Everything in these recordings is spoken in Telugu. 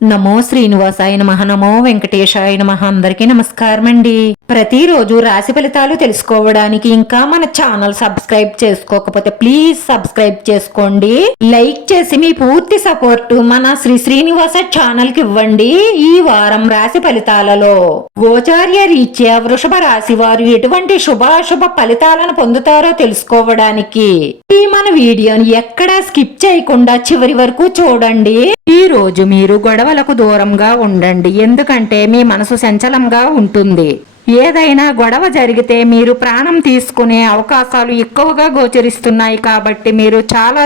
నమో శ్రీనివాసాయ నమః. నమో వెంకటేశాయ నమః. అందరికీ నమస్కారం అండి. ప్రతిరోజు రాశి ఫలితాలు తెలుసుకోవడానికి ఇంకా మన ఛానల్ సబ్స్క్రైబ్ చేసుకోకపోతే ప్లీజ్ సబ్స్క్రైబ్ చేసుకోండి. లైక్ చేసి మీ పూర్తి సపోర్ట్ మన శ్రీనివాస ఛానల్ కి ఇవ్వండి. ఈ వారం రాశి ఫలితాలలో గోచార్య రీత్యా వృషభ రాశి వారు ఎటువంటి శుభాశుభ ఫలితాలను పొందుతారో తెలుసుకోవడానికి ఈ మన వీడియోని ఎక్కడా స్కిప్ చేయకుండా చివరి వరకు చూడండి. ఈ రోజు మీరు గొడవలకు దూరంగా ఉండండి, ఎందుకంటే మీ మనసు చంచలంగా ఉంటుంది. ఏదైనా గొడవ జరిగితే మీరు ప్రాణం తీసుకునే అవకాశాలు ఎక్కువగా గోచరిస్తున్నాయి కాబట్టి మీరు చాలా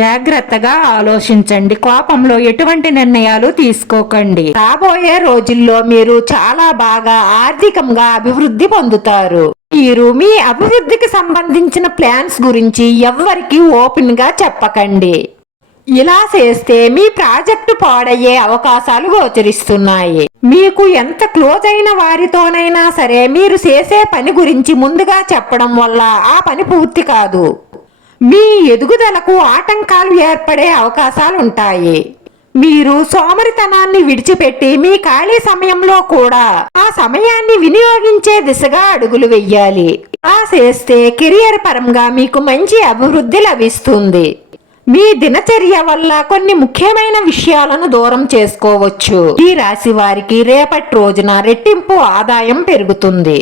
జాగ్రత్తగా ఆలోచించండి. కోపంలో ఎటువంటి నిర్ణయాలు తీసుకోకండి. రాబోయే రోజుల్లో మీరు చాలా బాగా ఆర్థికంగా అభివృద్ధి పొందుతారు. మీరు మీ అభివృద్ధికి సంబంధించిన ప్లాన్స్ గురించి ఎవ్వరికి ఓపెన్ గా చెప్పకండి. ఇలా చేస్తే మీ ప్రాజెక్టు పాడయ్యే అవకాశాలు గోచరిస్తున్నాయి. మీకు ఎంత క్లోజ్ అయిన వారితోనైనా సరే మీరు చేసే పని గురించి ముందుగా చెప్పడం వల్ల ఆ పని పూర్తి కాదు. మీ ఎదుగుదలకు ఆటంకాలు ఏర్పడే అవకాశాలు ఉంటాయి. మీరు సోమరితనాన్ని విడిచిపెట్టి మీ ఖాళీ సమయంలో కూడా ఆ సమయాన్ని వినియోగించే దిశగా అడుగులు వెయ్యాలి. ఆ చేస్తే కెరియర్ పరంగా మీకు మంచి అభివృద్ధి లభిస్తుంది. మీ దినచర్య వల్ల కొన్ని ముఖ్యమైన విషయాలను దూరం చేసుకోవచ్చు. ఈ రాశి వారికి రేపటి రోజున రెట్టింపు ఆదాయం పెరుగుతుంది.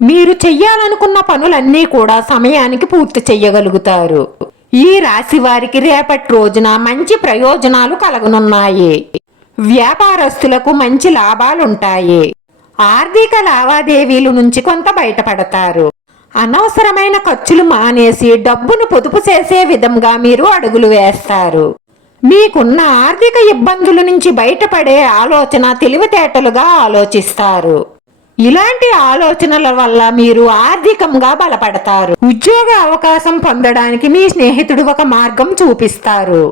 మీరు చెయ్యాలనుకున్న పనులన్నీ కూడా సమయానికి పూర్తి చెయ్యగలుగుతారు. ఈ రాశి వారికి రేపటి రోజున మంచి ప్రయోజనాలు కలగనున్నాయి. వ్యాపారస్తులకు మంచి లాభాలుంటాయి. ఆర్థిక లావాదేవీల నుంచి కొంత బయటపడతారు. అనవసరమైన ఖర్చులు మానేసి డబ్బును పొదుపు చేసే విధంగా మీరు అడుగులు వేస్తారు. మీకున్న ఆర్థిక ఇబ్బందుల నుంచి బయటపడే ఆలోచన తెలివితేటలుగా ఆలోచిస్తారు. ఇలాంటి ఆలోచనల వల్ల మీరు ఆర్థికంగా బలపడతారు. ఉద్యోగ అవకాశం పొందడానికి మీ స్నేహితుడు ఒక మార్గం చూపిస్తారు.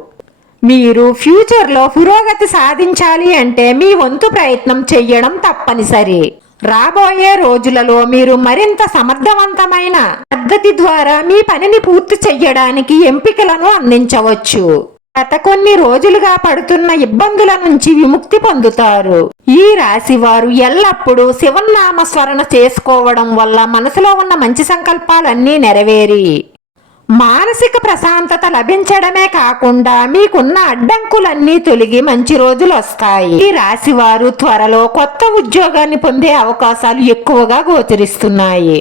మీరు ఫ్యూచర్లో పురోగతి సాధించాలి అంటే మీ వంతు ప్రయత్నం చెయ్యడం తప్పనిసరి. రాబోయే రోజులలో మీరు మరింత సమర్థవంతమైన పద్ధతి ద్వారా మీ పనిని పూర్తి చెయ్యడానికి ఎంపికలను అందించవచ్చు. గత కొన్ని రోజులుగా పడుతున్న ఇబ్బందుల నుంచి విముక్తి పొందుతారు. ఈ రాశి వారు ఎల్లప్పుడూ శివనామ స్మరణ చేసుకోవడం వల్ల మనసులో ఉన్న మంచి సంకల్పాలన్నీ నెరవేరి మానసిక ప్రశాంతత లభించడమే కాకుండా మీకున్న అడ్డంకులన్నీ తొలగి మంచి రోజులు వస్తాయి. ఈ రాశి వారు త్వరలో కొత్త ఉద్యోగాన్ని పొందే అవకాశాలు ఎక్కువగా గోచరిస్తున్నాయి.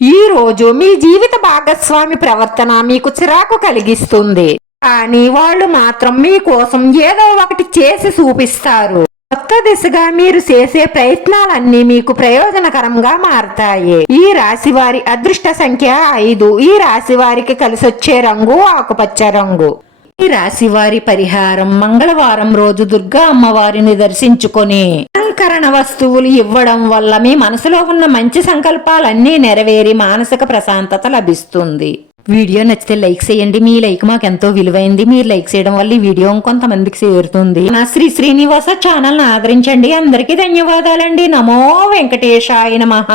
ఈ రోజు మీ జీవిత భాగస్వామి ప్రవర్తన మీకు చిరాకు కలిగిస్తుంది, కానీ వాళ్ళు మాత్రం మీకోసం ఏదో ఒకటి చేసి చూపిస్తారు. కొత్త దిశగా మీరు చేసే ప్రయత్నాలన్నీ మీకు ప్రయోజనకరంగా మారతాయి. ఈ రాశి వారి అదృష్ట సంఖ్య 5. ఈ రాశి వారికి కలిసొచ్చే రంగు ఆకుపచ్చ రంగు. ఈ రాశి వారి పరిహారం: మంగళవారం రోజు దుర్గా అమ్మవారిని దర్శించుకొని అలంకరణ వస్తువులు ఇవ్వడం వల్ల మీ మనసులో ఉన్న మంచి సంకల్పాలన్నీ నెరవేరి మానసిక ప్రశాంతత లభిస్తుంది. వీడియో నచ్చితే లైక్ చేయండి. మీ లైక్ మాకు ఎంతో విలువైంది. మీరు లైక్ చేయడం వల్ల ఈ వీడియో కొంతమందికి చేరుతుంది. నా శ్రీనివాస ఛానల్ ని ఆదరించండి. అందరికీ ధన్యవాదాలండి. నమో వెంకటేశాయ నమః.